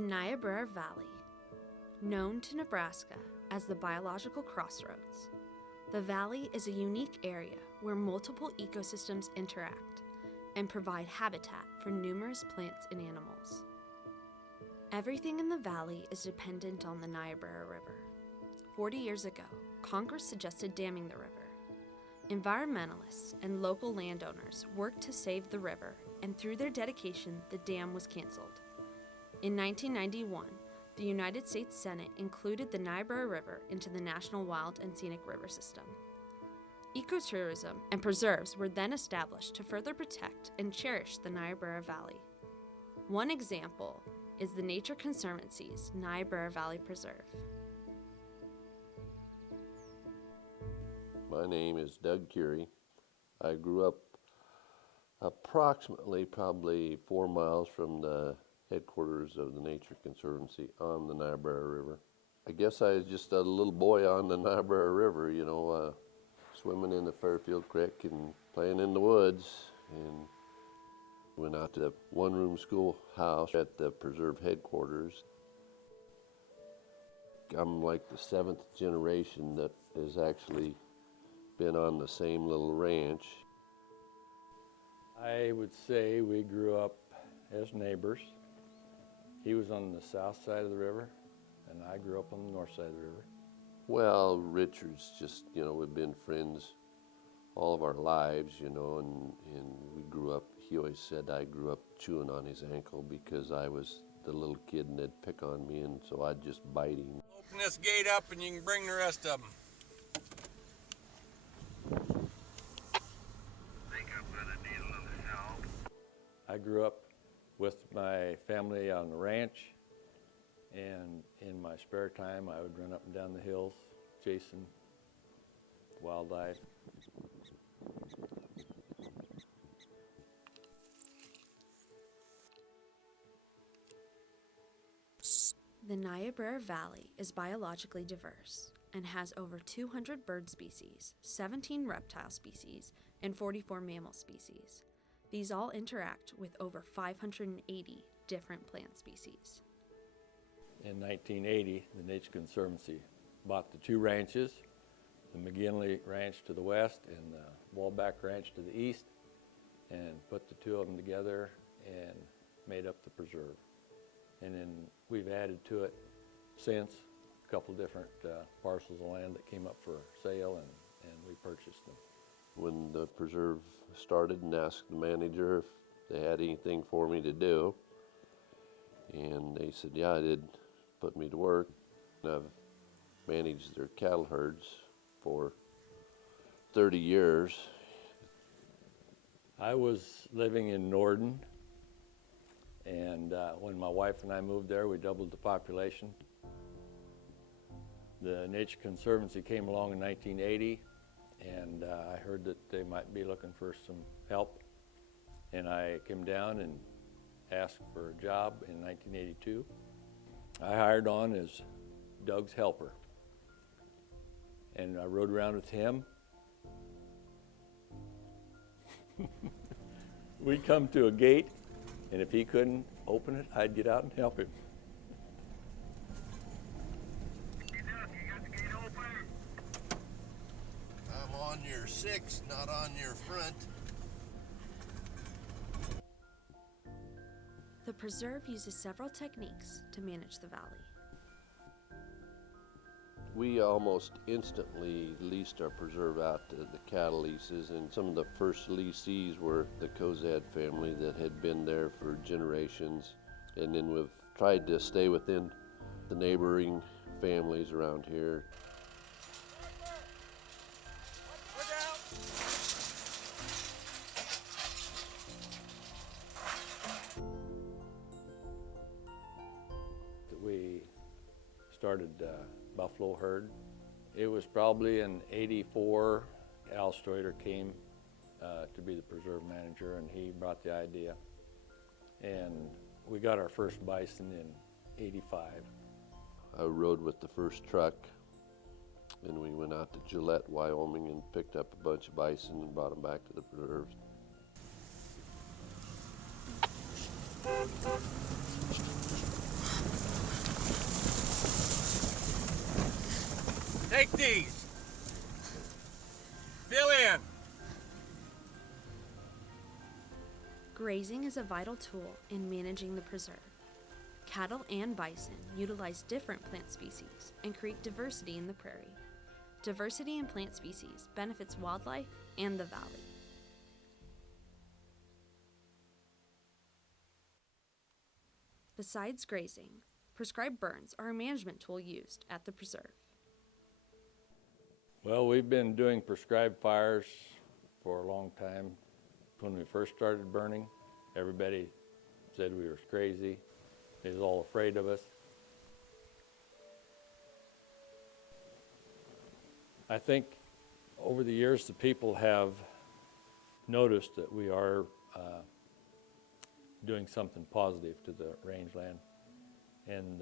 Niobrara Valley, known to Nebraska as the biological crossroads. The valley is a unique area where multiple ecosystems interact and provide habitat for numerous plants and animals. Everything in the valley is dependent on the Niobrara River. 40 years ago, Congress suggested damming the river. Environmentalists and local landowners worked to save the river, and through their dedication, the dam was canceled. In 1991, the United States Senate included the Niobrara River into the National Wild and Scenic River System. Ecotourism and preserves were then established to further protect and cherish the Niobrara Valley. One example is the Nature Conservancy's Niobrara Valley Preserve. My name is Doug Curie. I grew up approximately probably 4 miles from the headquarters of the Nature Conservancy on the Niobrara River. I guess I was just a little boy on the Niobrara River, swimming in the Fairfield Creek and playing in the woods, and went out to the one-room schoolhouse at the preserve headquarters. I'm like the 7th generation that has actually been on the same little ranch. I would say we grew up as neighbors. He was on the south side of the river, and I grew up on the north side of the river. Well, Richard's just, we've been friends all of our lives, and we grew up, he always said I grew up chewing on his ankle because I was the little kid and they'd pick on me, and so I'd just bite him. Open this gate up and you can bring the rest of them. I grew up with my family on the ranch, and in my spare time I would run up and down the hills chasing wildlife. The Niobrara Valley is biologically diverse and has over 200 bird species, 17 reptile species, and 44 mammal species. These all interact with over 580 different plant species. In 1980, the Nature Conservancy bought the 2 ranches, the McGinley Ranch to the west and the Wallback Ranch to the east, and put the 2 of them together and made up the preserve. And then we've added to it since a couple different parcels of land that came up for sale, and we purchased them. When the preserve started and asked the manager if they had anything for me to do, and they said, yeah, I did, put me to work. I've managed their cattle herds for 30 years. I was living in Norden, and when my wife and I moved there, we doubled the population. The Nature Conservancy came along in 1980, and I heard that they might be looking for some help, and I came down and asked for a job in 1982. I hired on as Doug's helper, and I rode around with him. We'd come to a gate, and if he couldn't open it, I'd get out and help him. I'm on your 6, not on your front. The preserve uses several techniques to manage the valley. We almost instantly leased our preserve out to the cattle leases, and some of the first lessees were the Kozad family that had been there for generations. And then we've tried to stay within the neighboring families around here. We started buffalo herd. It was probably in '84, Al Stroiter came to be the preserve manager, and he brought the idea. And we got our first bison in '85. I rode with the first truck, and we went out to Gillette, Wyoming, and picked up a bunch of bison and brought them back to the preserves. Take these. Fill in. Grazing is a vital tool in managing the preserve. Cattle and bison utilize different plant species and create diversity in the prairie. Diversity in plant species benefits wildlife and the valley. Besides grazing, prescribed burns are a management tool used at the preserve. Well, we've been doing prescribed fires for a long time. When we first started burning, everybody said we were crazy. They was all afraid of us. I think over the years the people have noticed that we are doing something positive to the rangeland, and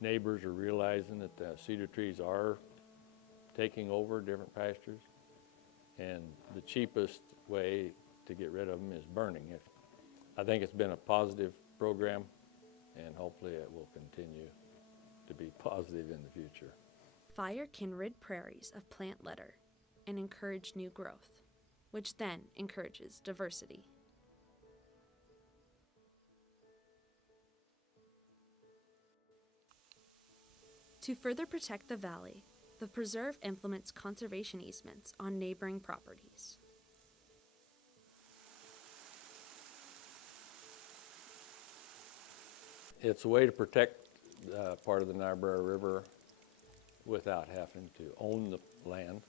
neighbors are realizing that the cedar trees are taking over different pastures, and the cheapest way to get rid of them is burning. I think it's been a positive program, and hopefully it will continue to be positive in the future. Fire can rid prairies of plant litter and encourage new growth, which then encourages diversity. To further protect the valley, the preserve implements conservation easements on neighboring properties. It's a way to protect part of the Niobrara River without having to own the land.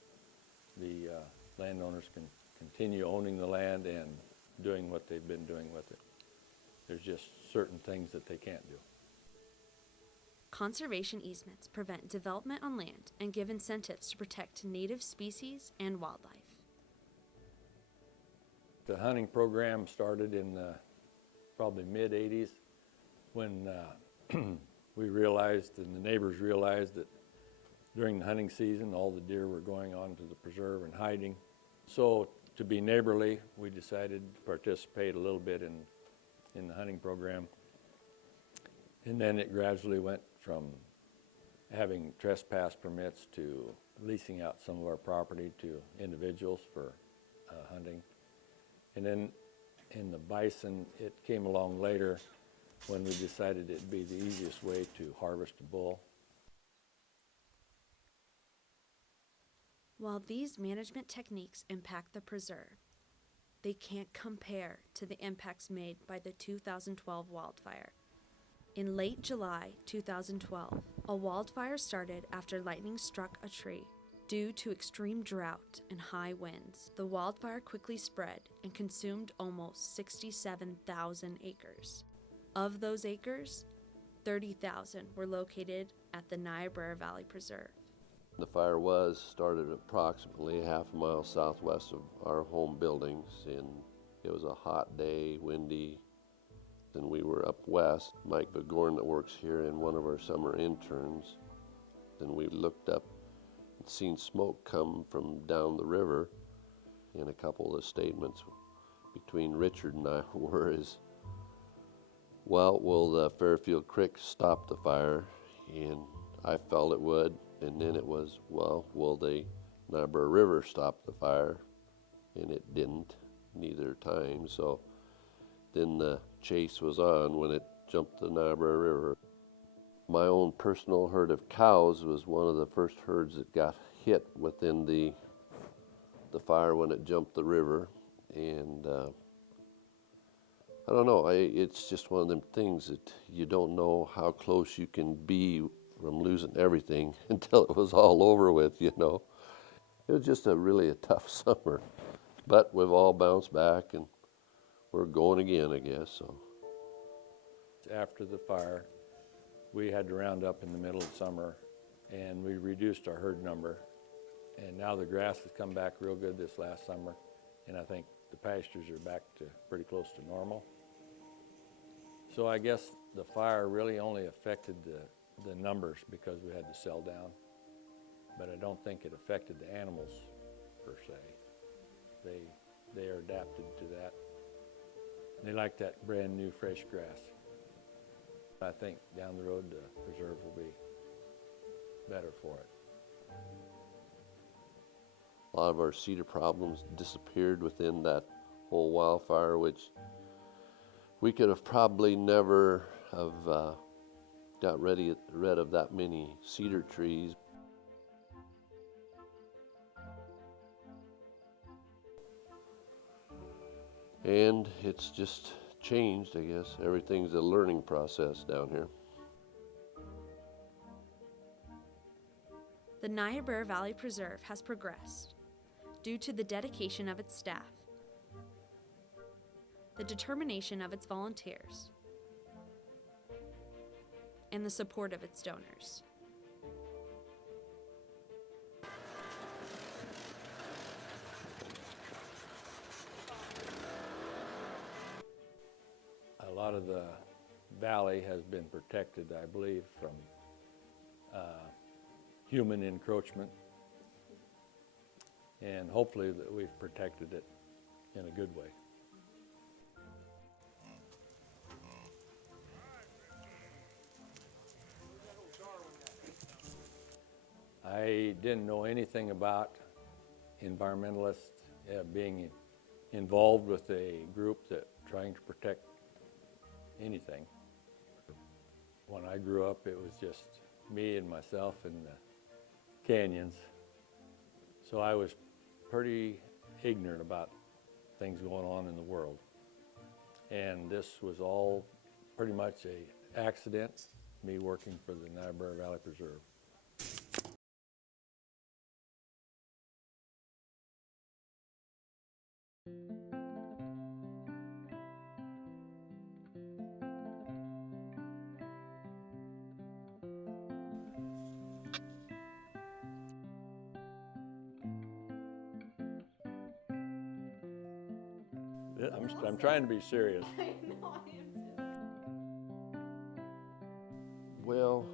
The landowners can continue owning the land and doing what they've been doing with it. There's just certain things that they can't do. Conservation easements prevent development on land and give incentives to protect native species and wildlife. The hunting program started in probably mid-'80s when we realized and the neighbors realized that during the hunting season all the deer were going on to the preserve and hiding. So to be neighborly, we decided to participate a little bit in the hunting program. And then it gradually went from having trespass permits to leasing out some of our property to individuals for hunting. And then in the bison, it came along later when we decided it'd be the easiest way to harvest a bull. While these management techniques impact the preserve, they can't compare to the impacts made by the 2012 wildfire. In late July 2012, a wildfire started after lightning struck a tree. Due to extreme drought and high winds, the wildfire quickly spread and consumed almost 67,000 acres. Of those acres, 30,000 were located at the Niobrara Valley Preserve. The fire started approximately half a mile southwest of our home buildings, and it was a hot day, windy, and we were up west. Mike Begorn, that works here, and one of our summer interns, and we looked up and seen smoke come from down the river, and a couple of statements between Richard and I were well, will the Fairfield Creek stop the fire? And I felt it would. And then it was, well, will the Niobrara River stop the fire? And it didn't, neither time. So then the chase was on when it jumped the Niobrara River. My own personal herd of cows was one of the first herds that got hit within the fire when it jumped the river. And I don't know, it's just one of them things that you don't know how close you can be from losing everything until it was all over with, you know. It was just really a tough summer, but we've all bounced back and we're going again, I guess. So After the fire, we had to round up in the middle of summer, and we reduced our herd number. And now the grass has come back real good this last summer, and I think the pastures are back to pretty close to normal. So I guess the fire really only affected the numbers because we had to sell down, but I don't think it affected the animals per se. They are adapted to that. They like that brand new fresh grass. I think down the road the preserve will be better for it. A lot of our cedar problems disappeared within that whole wildfire, which we could have probably never have got rid of that many cedar trees. And it's just changed, I guess. Everything's a learning process down here. The Niobrara Valley Preserve has progressed due to the dedication of its staff, the determination of its volunteers, and the support of its donors. A lot of the valley has been protected, I believe, from human encroachment, and hopefully that we've protected it in a good way. I didn't know anything about environmentalists being involved with a group that trying to protect anything. When I grew up, it was just me and myself in the canyons. So I was pretty ignorant about things going on in the world. And this was all pretty much an accident, me working for the Niobrara Valley Preserve. I'm trying to be serious. Well,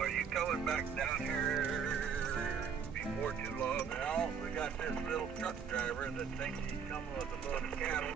Are you coming back down here before too long? Well, we got this little truck driver that thinks he's coming with a load of cattle.